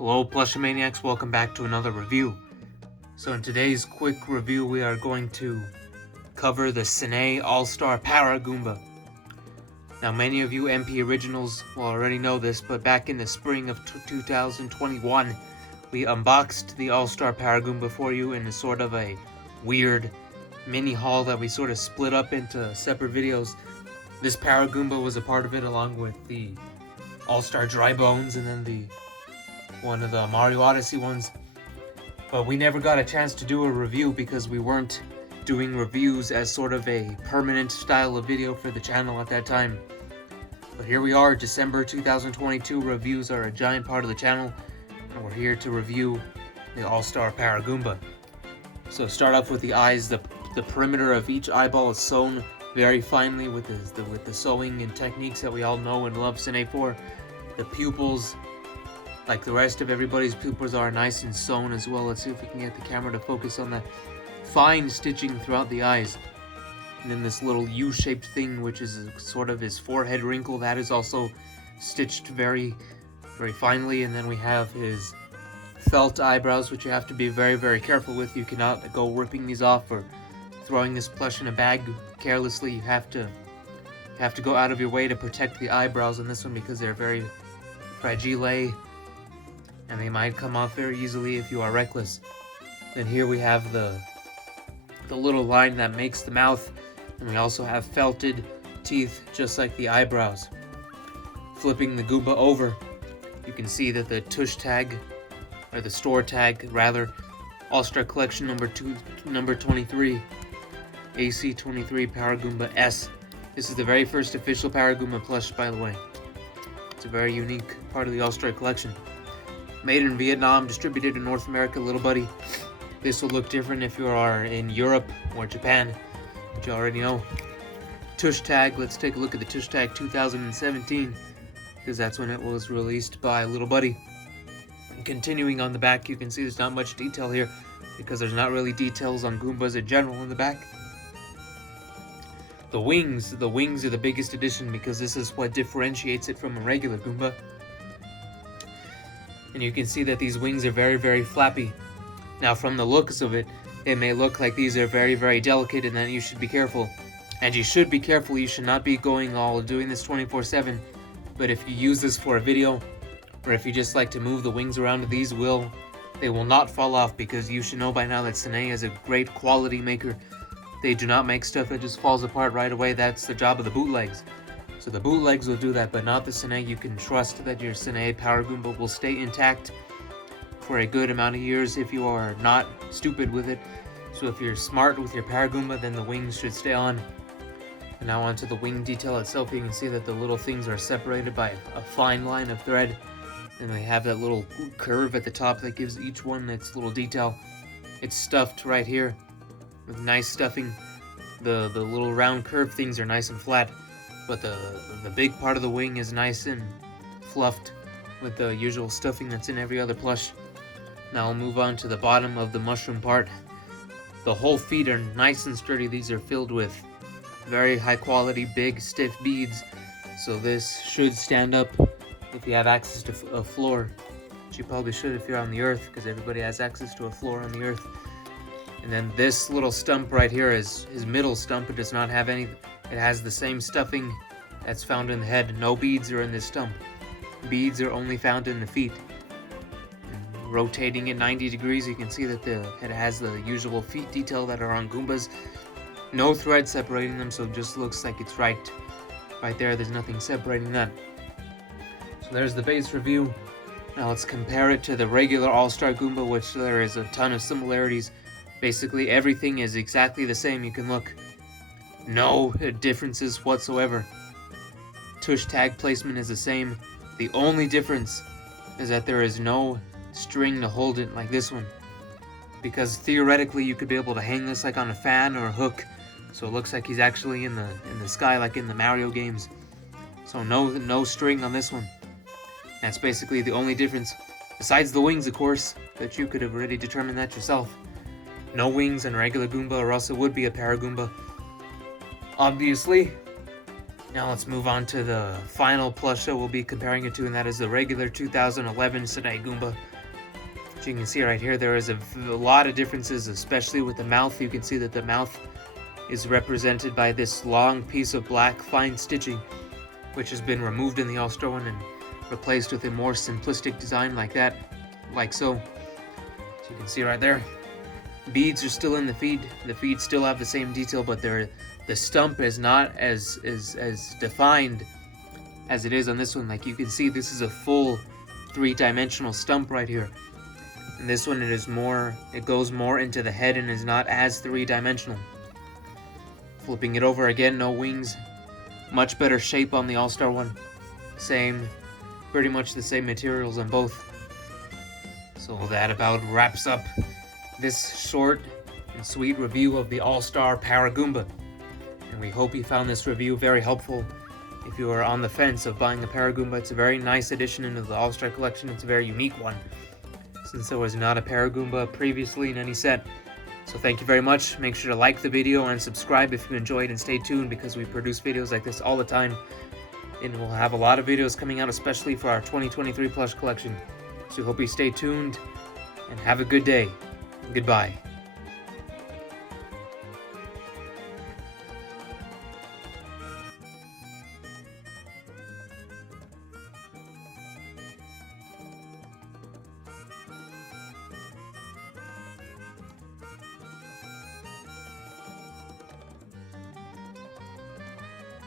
Hello Plushomaniacs, welcome back to another review. So in today's quick review we are going to cover the Cine All-Star Paragoomba. Now many of you MP originals will already know this, but back in the spring of 2021 we unboxed the All-Star Paragoomba for you in a sort of a weird mini haul that we sort of split up into separate videos. This Paragoomba was a part of it along with the All-Star Dry Bones and then one of the Mario Odyssey ones, but we never got a chance to do a review because we weren't doing reviews as sort of a permanent style of video for the channel at that time. But here we are, December 2022, reviews are a giant part of the channel, and we're here to review the All-Star Paragoomba. So start off with the eyes. The perimeter of each eyeball is sewn very finely with the sewing and techniques that we all know and love Cine for. The pupils, like the rest of everybody's pupils, are nice and sewn as well. Let's see if we can get the camera to focus on that. Fine stitching throughout the eyes. And then this little U-shaped thing, which is sort of his forehead wrinkle, that is also stitched very, very finely. And then we have his felt eyebrows, which you have to be very, very careful with. You cannot go ripping these off or throwing this plush in a bag carelessly. You have to go out of your way to protect the eyebrows on this one because they're very fragile, and they might come off very easily if you are reckless. Then here we have the little line that makes the mouth, and we also have felted teeth just like the eyebrows. Flipping the Goomba over, you can see that the tush tag, or the store tag rather, All-Star Collection number 23, AC23 Paragoomba S. This is the very first official Paragoomba plush, by the way. It's a very unique part of the All-Star Collection. Made in Vietnam, distributed in North America, little buddy. This will look different if you are in Europe or Japan, which you already know. Tush tag, let's take a look at the Tush tag 2017, because that's when it was released by little buddy. And continuing on the back, you can see there's not much detail here, because there's not really details on Goombas in general in the back. The wings are the biggest addition because this is what differentiates it from a regular Goomba. And you can see that these wings are very, very flappy. Now from the looks of it, it may look like these are very, very delicate and that you should be careful. And you should be careful, you should not be doing this 24/7. But if you use this for a video, or if you just like to move the wings around, they will not fall off, because you should know by now that Cine is a great quality maker. They do not make stuff that just falls apart right away. That's the job of the bootlegs. So the bootlegs will do that, but not the Cine. You can trust that your Cine Paragoomba will stay intact for a good amount of years if you are not stupid with it. So if you're smart with your Paragoomba, then the wings should stay on. And now onto the wing detail itself. You can see that the little things are separated by a fine line of thread. And they have that little curve at the top that gives each one its little detail. It's stuffed right here with nice stuffing. The little round curved things are nice and flat. But the big part of the wing is nice and fluffed with the usual stuffing that's in every other plush. Now I'll move on to the bottom of the mushroom part. The whole feet are nice and sturdy. These are filled with very high quality, big, stiff beads. So this should stand up if you have access to a floor. Which you probably should if you're on the earth, because everybody has access to a floor on the earth. And then this little stump right here is his middle stump. It does not have any. It has the same stuffing that's found in the head. No beads are in this stump. Beads are only found in the feet. And rotating it 90 degrees, you can see that it has the usual feet detail that are on Goombas. No thread separating them, so it just looks like it's right there. There's nothing separating that. So there's the base review. Now let's compare it to the regular All-Star Goomba, which there is a ton of similarities. Basically everything is exactly the same. You can look. No differences whatsoever. Tush tag placement is the same. The only difference is that there is no string to hold it like this one, because theoretically you could be able to hang this like on a fan or a hook, so it looks like he's actually in the sky like in the Mario games. So no string on this one. That's basically the only difference, besides the wings, of course, that you could have already determined that yourself. No wings on regular Goomba, or else it would be a Paragoomba, obviously. Now let's move on to the final plush that we'll be comparing it to, and that is the regular 2011 Paragoomba. As you can see right here, there is a lot of differences, especially with the mouth. You can see that the mouth is represented by this long piece of black fine stitching, which has been removed in the All-Star one and replaced with a more simplistic design like that, like so. As you can see right there, beads are still in the feet. The feet still have the same detail, but the stump is not as defined as it is on this one. Like you can see, this is a full three-dimensional stump right here. And this one, it goes more into the head and is not as three-dimensional. Flipping it over again, no wings. Much better shape on the All-Star one. Pretty much the same materials on both. So that about wraps up this short and sweet review of the All-Star Paragoomba. And we hope you found this review very helpful. If you are on the fence of buying a Paragoomba, it's a very nice addition into the All-Star collection. It's a very unique one, since there was not a Paragoomba previously in any set. So thank you very much. Make sure to like the video and subscribe if you enjoyed, and stay tuned because we produce videos like this all the time. And we'll have a lot of videos coming out, especially for our 2023 plush collection. So we hope you stay tuned and have a good day. Goodbye.